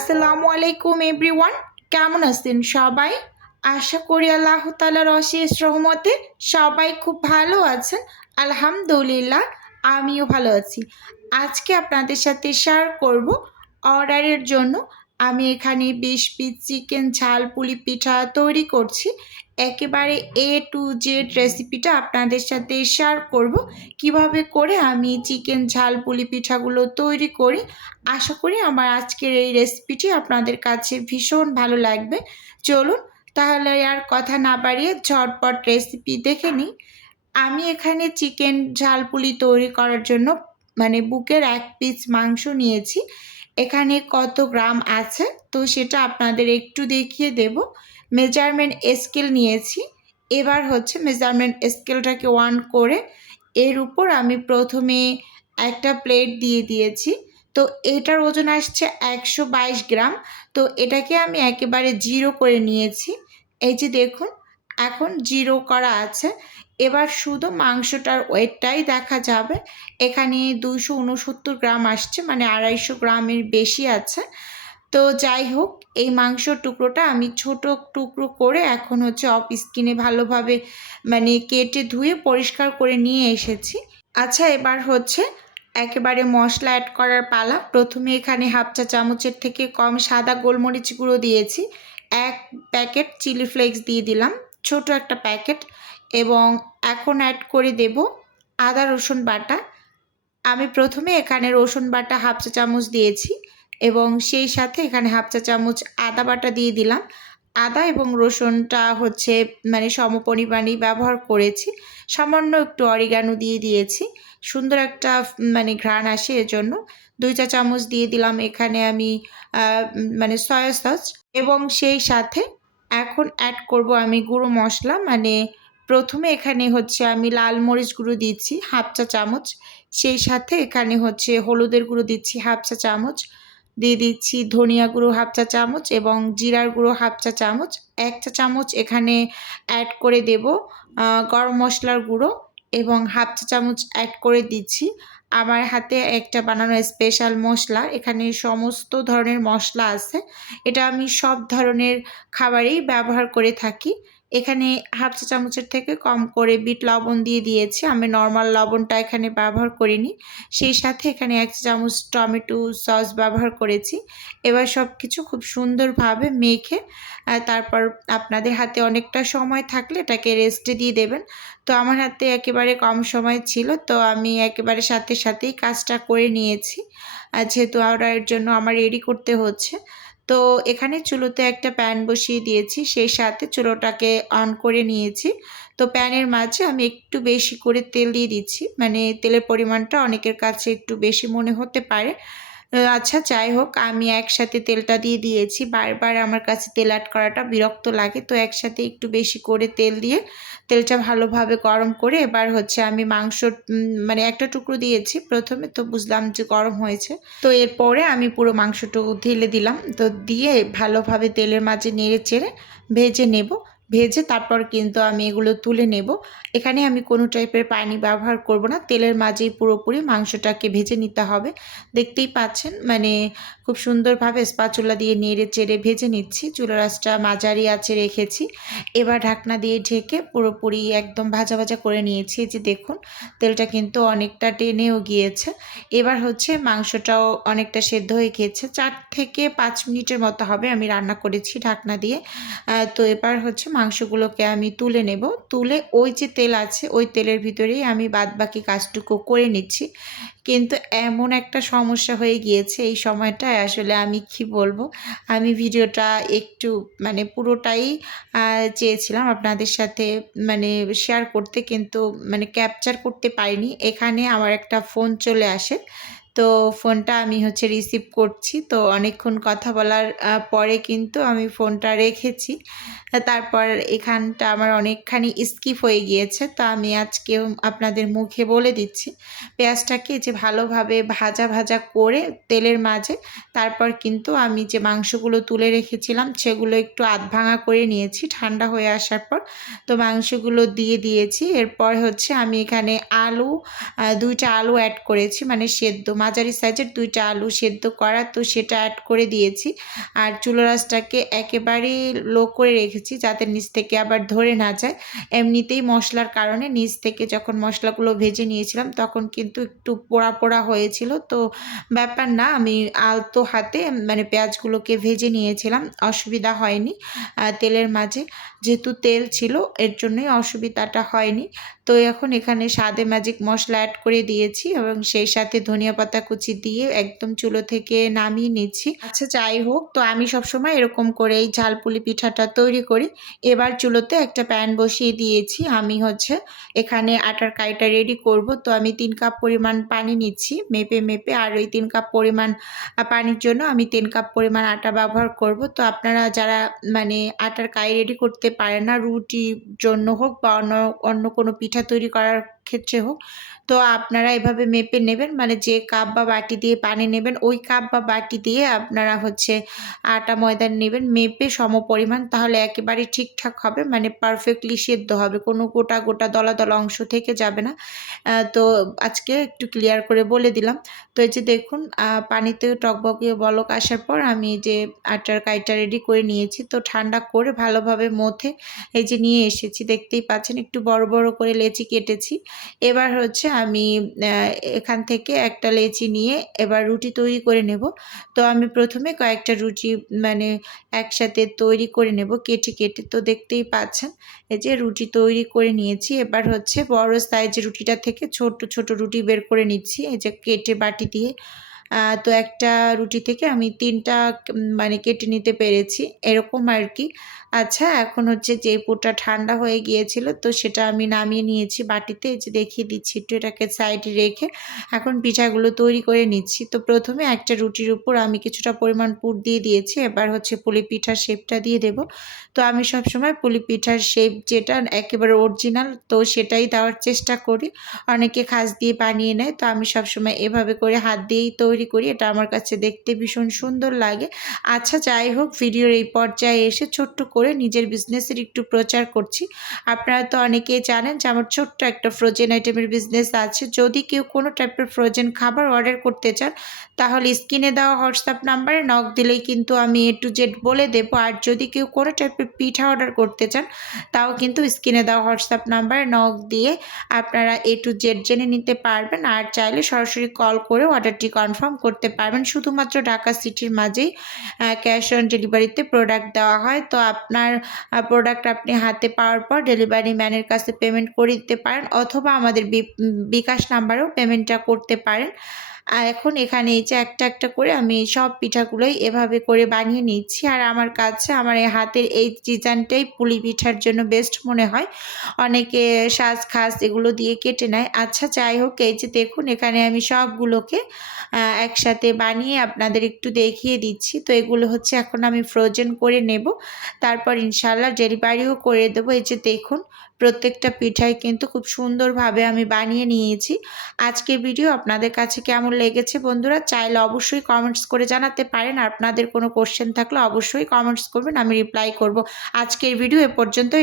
আসসালামু আলাইকুম এভরিওয়ান, কেমন আছেন সবাই? আশা করি আল্লাহ তাআলার অশেষ রহমতে সবাই খুব ভালো আছেন। আলহামদুলিল্লাহ, আমিও ভালো আছি। আজকে আপনাদের সাথে শেয়ার করব অর্ডারের জন্য আমি এখানে 20 পিস চিকেন ঝাল পুলি পিঠা তৈরি করছি। একেবারে এ টু জেড রেসিপিটা আপনাদের সাথে শেয়ার করব, কিভাবে করে আমি চিকেন ঝাল পুলি পিঠাগুলো তৈরি করি। আশা করি আমার আজকের এই রেসিপিটি আপনাদের কাছে ভীষণ ভালো লাগবে। চলুন তাহলে আর কথা না বাড়িয়ে ঝটপট রেসিপি দেখে নিই। আমি এখানে চিকেন ঝালপুলি তৈরি করার জন্য বুকের 1 পিস মাংস নিয়েছি। এখানে কত গ্রাম আছে তো সেটা আপনাদের একটু দেখিয়ে দেব। মেজারমেন্ট স্কেল নিয়েছি। এবার হচ্ছে মেজারমেন্ট স্কেলটাকে অন করে এর উপর আমি প্রথমে একটা প্লেট দিয়ে দিয়েছি। তো এটার ওজন আসছে 122 গ্রাম। তো এটাকে আমি একেবারে 0 করে নিয়েছি। এই যে দেখুন, এখন 0 করা আছে। এবার শুধু মাংসটার ওয়েটটাই দেখা যাবে। এখানে 269 গ্রাম আসছে, 250 গ্রামের বেশি আছে। তো যাই হোক, এই মাংসর টুকরোটা আমি ছোট টুকরো করে এখন হচ্ছে অফ স্কিনে ভালোভাবে কেটে ধুয়ে পরিষ্কার করে নিয়ে এসেছি। আচ্ছা, এবার হচ্ছে একেবারে মশলা অ্যাড করার পালা। প্রথমে এখানে হাফ চা চামচের থেকে কম সাদা গোলমরিচ গুঁড়ো দিয়েছি। 1 প্যাকেট চিলি ফ্লেক্স দিয়ে দিলাম, ছোট একটা প্যাকেট। এবং এখন অ্যাড করে দেব আদা রসুন বাটা। আমি প্রথমে এখানে রসুন বাটা হাফ চা চামচ দিয়েছি এবং সেই সাথে এখানে হাফ চা চামচ আদা বাটা দিয়ে দিলাম। আদা এবং রসুনটা হচ্ছে সমপরিমাণেই ব্যবহার করেছি। সামান্য একটু অরিগানো দিয়ে দিয়েছি, সুন্দর একটা ঘ্রাণ আসে এজন্য। 2 চা চামচ দিয়ে দিলাম এখানে আমি সয়া সস এবং সেই সাথে এখন অ্যাড করব আমি গুঁড়ো মশলা। প্রথমে এখানে হচ্ছে আমি লাল মরিচ গুঁড়ো দিচ্ছি হাফ চা চামচ, সেই সাথে এখানে হচ্ছে হলুদের গুঁড়ো দিচ্ছি হাফ চা চামচ, দিয়ে দিচ্ছি ধনিয়া গুঁড়ো হাফ চা চামচ এবং জিরার গুঁড়ো হাফ চা চামচ। 1 চা চামচ এখানে অ্যাড করে দেব গরম মশলার গুঁড়ো এবং হাফ চা চামচ অ্যাড করে দিচ্ছি আমার হাতে একটা বানানো স্পেশাল মশলা। এখানে সমস্ত ধরনের মশলা আছে, এটা আমি সব ধরনের খাবারেই ব্যবহার করে থাকি। এখানে হাফ চা চামচের থেকে কম করে বিট লবণ দিয়ে দিয়েছি, আমি নর্মাল লবণটা এখানে ব্যবহার করিনি। সেই সাথে এখানে 1 চা চামচ টমেটো সস ব্যবহার করেছি। এবার সব কিছু খুব সুন্দরভাবে মেখে তারপর আপনাদের হাতে অনেকটা সময় থাকলে এটাকে রেস্টে দিয়ে দেবেন। তো আমার হাতে একেবারে কম সময় ছিল, তো আমি একেবারে সাথে সাথেই কাজটা করে নিয়েছি। যেহেতু অর্ডারের জন্য আমার রেডি করতে হচ্ছে, তো এখানে চুলোতে একটা প্যান বসিয়ে দিয়েছি, সেই সাথে চুলোটাকে অন করে নিয়েছি। তো প্যানের মাঝে আমি একটু বেশি করে তেল দিয়ে দিচ্ছি, তেলের পরিমাণটা অনেকের কাছে একটু বেশি মনে হতে পারে। আচ্ছা, যাই হোক, আমি একসাথে তেলটা দিয়ে দিয়েছি। বারবার আমার কাছে তেল অ্যাড করাটা বিরক্ত লাগে, তো একসাথে একটু বেশি করে তেল দিয়ে তেলটা ভালোভাবে গরম করে এবার হচ্ছে আমি মাংস একটা টুকরো দিয়েছি প্রথমে, তো বুঝলাম যে গরম হয়েছে। তো এরপরে আমি পুরো মাংসটুকু ঢেলে দিলাম, তো দিয়ে ভালোভাবে তেলের মাঝে নেড়ে চেড়ে ভেজে নেব। ভেজে তারপর কিন্তু আমি এগুলো তুলে নেব। এখানে আমি কোনো টাইপের পানি ব্যবহার করব না, তেলের মাঝেই পুরোপুরি মাংসটাকে ভেজে নিতে হবে। দেখতেই পাচ্ছেন খুব সুন্দরভাবে স্প্যাচুলা দিয়ে নেড়ে চেড়ে ভেজে নিচ্ছি। চুলার আঁচটা মাঝারি আঁচে রেখেছি। এবার ঢাকনা দিয়ে ঢেকে পুরোপুরি একদম ভাজা ভাজা করে নিয়েছি। যে দেখুন, তেলটা কিন্তু অনেকটা টেনেও গিয়েছে। এবার হচ্ছে মাংসটাও অনেকটা সেদ্ধ হয়ে গিয়েছে। 4 থেকে 5 মিনিটের মতো হবে আমি রান্না করেছি ঢাকনা দিয়ে। তো এবার হচ্ছে মাংসগুলোকে আমি তুলে নেব। তুলে ওই যে তেল আছে ওই তেলের ভিতরেই আমি বাদবাকি কাজটুকু করে নিচ্ছি। কিন্তু এমন একটা সমস্যা হয়ে গিয়েছে এই সময়টায়, আসলে আমি কি বলবো, আমি ভিডিওটা একটু পুরোটাই চেয়েছিলাম আপনাদের সাথে শেয়ার করতে, কিন্তু ক্যাপচার করতে পারিনি। এখানে আমার একটা ফোন চলে আসে, তো ফোনটা আমি হচ্ছে রিসিভ করছি। তো অনেকক্ষণ কথা বলার পরে কিন্তু আমি ফোনটা রেখেছি। তারপর এখানটা আমার অনেকখানি স্কিপ হয়ে গিয়েছে, তো আমি আজকেও আপনাদের মুখে বলে দিচ্ছি। পেঁয়াজটাকে যে ভালোভাবে ভাজা ভাজা করে তেলের মাঝে তারপর কিন্তু আমি যে মাংসগুলো তুলে রেখেছিলাম সেগুলো একটু আধ ভাঙা করে নিয়েছি ঠান্ডা হয়ে আসার পর। তো মাংসগুলো দিয়ে দিয়েছি। এরপর হচ্ছে আমি এখানে আলু 2টা আলু অ্যাড করেছি, সেদ্ধ মাঝারি সাইজের 2টা আলু সেদ্ধ করা, তো সেটা অ্যাড করে দিয়েছি। আর চুলার আঁচটাকে একেবারেই লো করে রেখেছি যাতে নিচ থেকে আবার ধরে না যায়। এমনিতেই মশলার কারণে নিচ থেকে যখন মশলাগুলো ভেজে নিয়েছিলাম তখন কিন্তু একটু পোড়া পোড়া হয়েছিল, তো ব্যাপার না, আমি আলতো হাতে মানে পেঁয়াজগুলোকে ভেজে নিয়েছিলাম, অসুবিধা হয়নি তেলের মাঝে। যেহেতু তেল ছিল এর জন্যই অসুবিধাটা হয়নি। তো এখন এখানে স্বাদে ম্যাজিক মশলা অ্যাড করে দিয়েছি এবং সেই সাথে ধনিয়া পাতা কুচি দিয়ে একদম চুলো থেকে নামিয়ে নিচ্ছি। আচ্ছা যাই হোক, তো আমি সবসময় এরকম করে এই ঝালপুলি পিঠাটা তৈরি করি। এবার চুলোতে একটা প্যান বসিয়ে দিয়েছি। আমি হচ্ছে এখানে আটার কাইটা রেডি করব। তো আমি 3 কাপ পরিমাণ পানি নিচ্ছি মেপে মেপে, আর ওই 3 কাপ পরিমাণ পানির জন্য আমি 3 কাপ পরিমাণ আটা ব্যবহার করব। তো আপনারা যারা মানে আটার কাই রেডি করতে পারেন না, রুটির জন্য হোক বা অন্য কোনো পিঠা তৈরি করার ক্ষেত্রে হোক, তো আপনারা এভাবে মেপে নেবেন, মানে যে কাপ বা বাটি দিয়ে পানি নেবেন ওই কাপ বা বাটি দিয়ে আপনারা হচ্ছে আটা ময়দা নেবেন মেপে সমপরিমাণ, তাহলে একেবারে ঠিকঠাক হবে, মানে পারফেক্টলি সেদ্ধ হবে, কোনো গোটা গোটা দলা দলা অংশ থেকে যাবে না। তো আজকে একটু ক্লিয়ার করে বলে দিলাম। তো এই যে দেখুন পানিতে টকবকে বলক আসার পর আমি যে আটার কাইটা রেডি করে নিয়েছি, তো ঠান্ডা করে ভালোভাবে মথে এই যে নিয়ে এসেছি, দেখতেই পাচ্ছেন একটু বড় বড় করে লেচি কেটেছি। এবার হচ্ছে আমি এখান থেকে একটা লেচি নিয়ে এবার রুটি তৈরি করে নেব। তো আমি প্রথমে কয়েকটা রুটি মানে একসাথে তৈরি করে নেব কেটে কেটে। তো দেখতেই পাচ্ছেন এই যে রুটি তৈরি করে নিয়েছি। এবার হচ্ছে বড় সাইজের রুটিটা থেকে ছোট ছোট রুটি বের করে নিচ্ছি এই যে কেটে বাটি দিয়ে। তো একটা রুটি থেকে আমি 3টা মানে কেটে নিতে পেরেছি এরকম আর কি। আচ্ছা এখন হচ্ছে যে পুরটা ঠান্ডা হয়ে গিয়েছিল তো সেটা আমি নামিয়ে নিয়েছি বাটিতে, এই যে দেখিয়ে দিচ্ছি একটু, এটাকে সাইডে রেখে এখন পিঠাগুলো তৈরি করে নিচ্ছি। তো প্রথমে একটা রুটির উপর আমি কিছুটা পরিমাণ পুর দিয়ে দিয়েছি, এবার হচ্ছে পুলি পিঠার শেপটা দিয়ে দেব। তো আমি সবসময় পুলি পিঠার শেপ যেটা একেবারে অরিজিনাল তো সেটাই দেওয়ার চেষ্টা করি। অনেকে খাস দিয়ে বানিয়ে নেয়, তো আমি সবসময় এভাবে করে হাত দিয়েই তৈরি করি, এটা আমার কাছে দেখতে ভীষণ সুন্দর লাগে। আচ্ছা যাই হোক, ভিডিওর এই পর্যায়ে এসে ছোট্ট করে নিজের বিজনেসের একটু প্রচার করছি। আপনারা তো অনেকেই জানেন যে আমার ছোট্ট একটা ফ্রোজেন আইটেমের বিজনেস আছে। যদি কেউ কোনো টাইপের ফ্রোজেন খাবার অর্ডার করতে চান তাহলে স্ক্রিনে দেওয়া হোয়াটসঅ্যাপ নাম্বারে নক দিলেই কিন্তু আমি A to Z বলে দেবো। আর যদি কেউ কোনো টাইপের পিঠা অর্ডার করতে চান তাও কিন্তু স্ক্রিনে দেওয়া হোয়াটসঅ্যাপ নাম্বারে নক দিয়ে আপনারা A to Z জেনে নিতে পারবেন। আর চাইলে সরাসরি কল করে অর্ডারটি কনফার্ম করতে পারবেন। শুধুমাত্র ঢাকা সিটির মাঝেই ক্যাশ অন ডেলিভারিতে প্রোডাক্ট দেওয়া হয়। তো আপনার প্রোডাক্ট আপনি হাতে পাওয়ার পর ডেলিভারি ম্যানের কাছে পেমেন্ট করে দিতে পারেন, অথবা আমাদের বিকাশ নাম্বারেও পেমেন্টটা করতে পারেন। আর এখন এখানে এই যে একটা একটা করে আমি সব পিঠাগুলোই এভাবে করে বানিয়ে নিচ্ছি। আর আমার কাছে আমার এই হাতের এই ডিজাইনটাই পুলি পিঠার জন্য বেস্ট মনে হয়। অনেকে সাজ-খাস এগুলো দিয়ে কেটে নেয়। আচ্ছা যাই হোক, এই যে দেখুন এখানে আমি সবগুলোকে একসাথে বানিয়ে আপনাদের একটু দেখিয়ে দিচ্ছি। তো এগুলো হচ্ছে এখন আমি ফ্রোজেন করে নেব, তারপর ইনশাআল্লাহ ডেলিভারিও করে দেবো। এই যে দেখুন প্রত্যেকটা পিঠাই কিন্তু খুব সুন্দরভাবে আমি বানিয়ে নিয়েছি। আজকের ভিডিও আপনাদের কাছে কেমন লেগেছে বন্ধুরা, চাইলে অবশ্যই কমেন্টস করে জানাতে পারেন। আর আপনাদের কোনো কোশ্চেন থাকলে অবশ্যই কমেন্টস করবেন, আমি রিপ্লাই করব। আজকের ভিডিও এ পর্যন্তই।